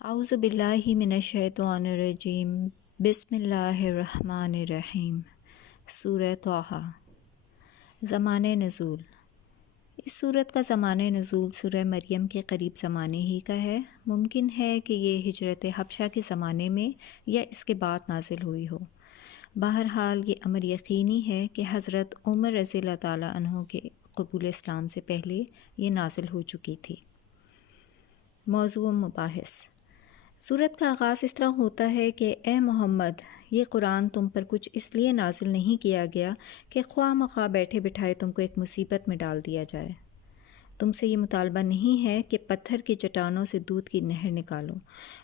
اعوذ باللہ من الشیطان الرجیم بسم اللہ الرحمن الرحیم۔ سورہ طٰہٰ۔ زمانِ نزول۔ اس صورت کا زمانِ نزول سورہ مریم کے قریب زمانے ہی کا ہے۔ ممکن ہے کہ یہ ہجرت حبشہ کے زمانے میں یا اس کے بعد نازل ہوئی ہو۔ بہرحال یہ امر یقینی ہے کہ حضرت عمر رضی اللہ تعالیٰ عنہ کے قبول اسلام سے پہلے یہ نازل ہو چکی تھی۔ موضوع و مباحث۔ سورت کا آغاز اس طرح ہوتا ہے کہ اے محمد، یہ قرآن تم پر کچھ اس لیے نازل نہیں کیا گیا کہ خواہ مخواہ بیٹھے بٹھائے تم کو ایک مصیبت میں ڈال دیا جائے۔ تم سے یہ مطالبہ نہیں ہے کہ پتھر کی چٹانوں سے دودھ کی نہر نکالو،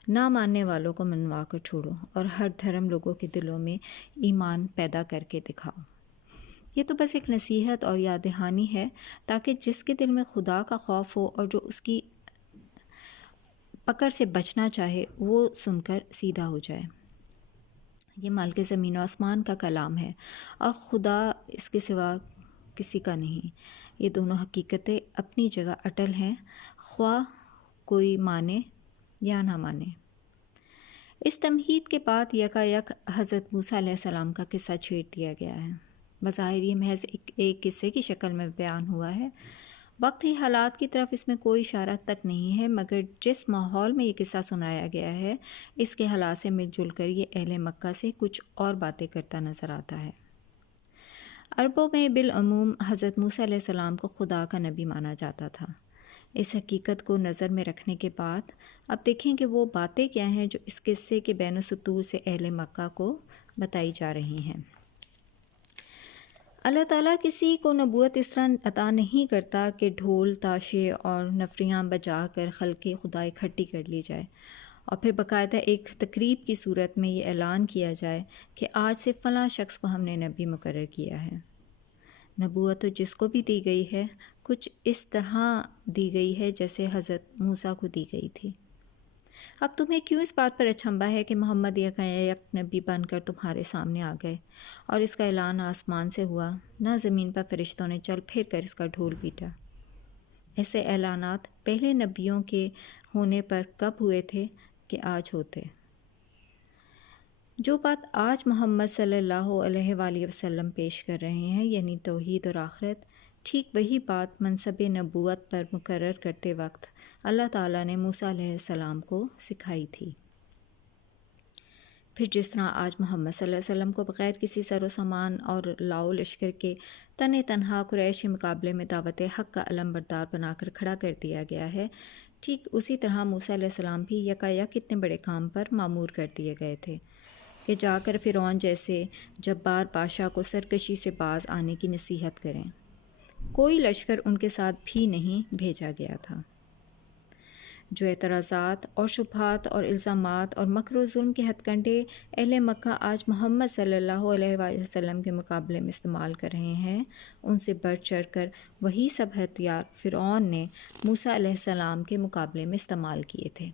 نہ ماننے والوں کو منوا کر چھوڑو اور ہر دھرم لوگوں کے دلوں میں ایمان پیدا کر کے دکھاؤ۔ یہ تو بس ایک نصیحت اور یاد دہانی ہے تاکہ جس کے دل میں خدا کا خوف ہو اور جو اس کی پکڑ سے بچنا چاہے وہ سن کر سیدھا ہو جائے۔ یہ مالک زمین و آسمان کا کلام ہے اور خدا اس کے سوا کسی کا نہیں۔ یہ دونوں حقیقتیں اپنی جگہ اٹل ہیں، خواہ کوئی مانے یا نہ مانے۔ اس تمہید کے بعد یکایک حضرت موسیٰ علیہ السلام کا قصہ چھیڑ دیا گیا ہے۔ بظاہر یہ محض ایک قصے کی شکل میں بیان ہوا ہے۔ وقتی حالات کی طرف اس میں کوئی اشارہ تک نہیں ہے، مگر جس ماحول میں یہ قصہ سنایا گیا ہے اس کے حالات سے مل جل کر یہ اہل مکہ سے کچھ اور باتیں کرتا نظر آتا ہے۔ عربوں میں بالعموم حضرت موسیٰ علیہ السلام کو خدا کا نبی مانا جاتا تھا۔ اس حقیقت کو نظر میں رکھنے کے بعد اب دیکھیں کہ وہ باتیں کیا ہیں جو اس قصے کے بین السطور سے اہل مکہ کو بتائی جا رہی ہیں۔ اللہ تعالیٰ کسی کو نبوت اس طرح عطا نہیں کرتا کہ ڈھول تاشے اور نفریاں بجا کر خلق خدا اکٹھی کر لی جائے اور پھر باقاعدہ ایک تقریب کی صورت میں یہ اعلان کیا جائے کہ آج سے فلاں شخص کو ہم نے نبی مقرر کیا ہے۔ نبوت تو جس کو بھی دی گئی ہے کچھ اس طرح دی گئی ہے جیسے حضرت موسیٰ کو دی گئی تھی۔ اب تمہیں کیوں اس بات پر اچنبھا ہے کہ محمد یک نبی بن کر تمہارے سامنے آ گئے اور اس کا اعلان آسمان سے ہوا، نہ زمین پر فرشتوں نے چل پھر کر اس کا ڈھول پیٹا؟ ایسے اعلانات پہلے نبیوں کے ہونے پر کب ہوئے تھے کہ آج ہوتے؟ جو بات آج محمد صلی اللہ علیہ وآلہ وسلم پیش کر رہے ہیں یعنی توحید اور آخرت، ٹھیک وہی بات منصب نبوت پر مقرر کرتے وقت اللہ تعالیٰ نے موسیٰ علیہ السلام کو سکھائی تھی۔ پھر جس طرح آج محمد صلی اللہ علیہ وسلم کو بغیر کسی سر و سامان اور لاؤ لشکر کے تنہا قریش کے مقابلے میں دعوت حق کا علم بردار بنا کر کھڑا کر دیا گیا ہے، ٹھیک اسی طرح موسیٰ علیہ السلام بھی یکایک اتنے بڑے کام پر مامور کر دیے گئے تھے کہ جا کر فرعون جیسے جبار بادشاہ کو سرکشی سے باز آنے کی نصیحت کریں۔ کوئی لشکر ان کے ساتھ بھی نہیں بھیجا گیا تھا۔ جو اعتراضات اور شبہات اور الزامات اور مکر و ظلم کے ہتھ کنڈے اہل مکہ آج محمد صلی اللہ علیہ وآلہ وسلم کے مقابلے میں استعمال کر رہے ہیں، ان سے بڑھ چڑھ کر وہی سب ہتھیار فرعون نے موسیٰ علیہ السلام کے مقابلے میں استعمال کیے تھے۔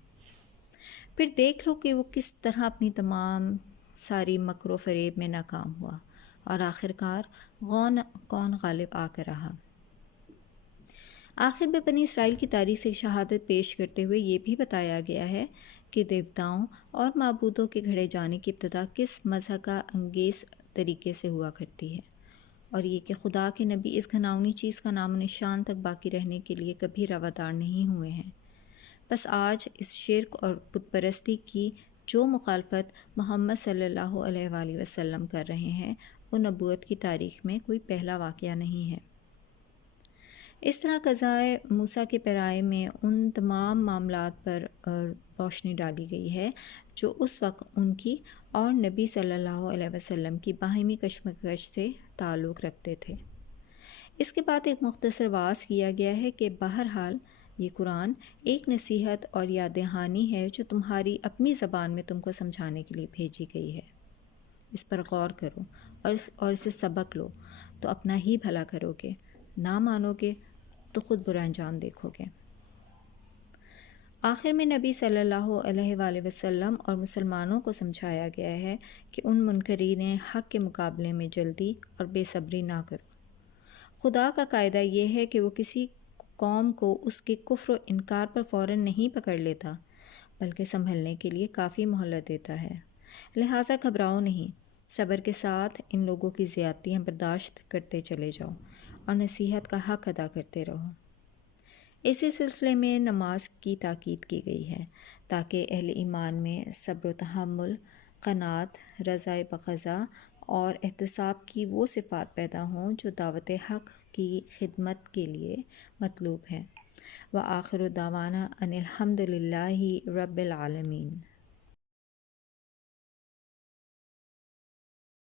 پھر دیکھ لو کہ وہ کس طرح اپنی تمام ساری مکر و فریب میں ناکام ہوا اور آخرکار کون غالب آ کر رہا۔ آخر میں بنی اسرائیل کی تاریخ سے شہادت پیش کرتے ہوئے یہ بھی بتایا گیا ہے کہ دیوتاؤں اور معبودوں کے گھڑے جانے کی ابتدا کس مضحکہ انگیز طریقے سے ہوا کرتی ہے، اور یہ کہ خدا کے نبی اس گھناؤنی چیز کا نام و نشان تک باقی رہنے کے لیے کبھی روادار نہیں ہوئے ہیں۔ بس آج اس شرک اور بت پرستی کی جو مخالفت محمد صلی اللہ علیہ وآلہ وسلم کر رہے ہیں وہ نبوت کی تاریخ میں کوئی پہلا واقعہ نہیں ہے۔ اس طرح قضائے موسیٰ کے پیرائے میں ان تمام معاملات پر روشنی ڈالی گئی ہے جو اس وقت ان کی اور نبی صلی اللہ علیہ وسلم کی باہمی کشمکش سے تعلق رکھتے تھے۔ اس کے بعد ایک مختصر واعظ کیا گیا ہے کہ بہرحال یہ قرآن ایک نصیحت اور یاد دہانی ہے جو تمہاری اپنی زبان میں تم کو سمجھانے کے لیے بھیجی گئی ہے۔ اس پر غور کرو اور اسے سبق لو تو اپنا ہی بھلا کرو گے، نہ مانو گے تو خود برا انجام دیکھو گے۔ آخر میں نبی صلی اللہ علیہ وآلہ وسلم اور مسلمانوں کو سمجھایا گیا ہے کہ ان منکرین حق کے مقابلے میں جلدی اور بے صبری نہ کرو۔ خدا کا قاعدہ یہ ہے کہ وہ کسی قوم کو اس کے کفر و انکار پر فوراً نہیں پکڑ لیتا، بلکہ سنبھلنے کے لیے کافی مہلت دیتا ہے۔ لہٰذا گھبراؤ نہیں، صبر کے ساتھ ان لوگوں کی زیادتیاں برداشت کرتے چلے جاؤ اور نصیحت کا حق ادا کرتے رہو۔ اسی سلسلے میں نماز کی تاکید کی گئی ہے تاکہ اہل ایمان میں صبر و تحمل، قناعت، رضا بقضاء اور احتساب کی وہ صفات پیدا ہوں جو دعوت حق کی خدمت کے لیے مطلوب ہیں۔ وآخر دعوانا ان الحمد للہ رب العالمین۔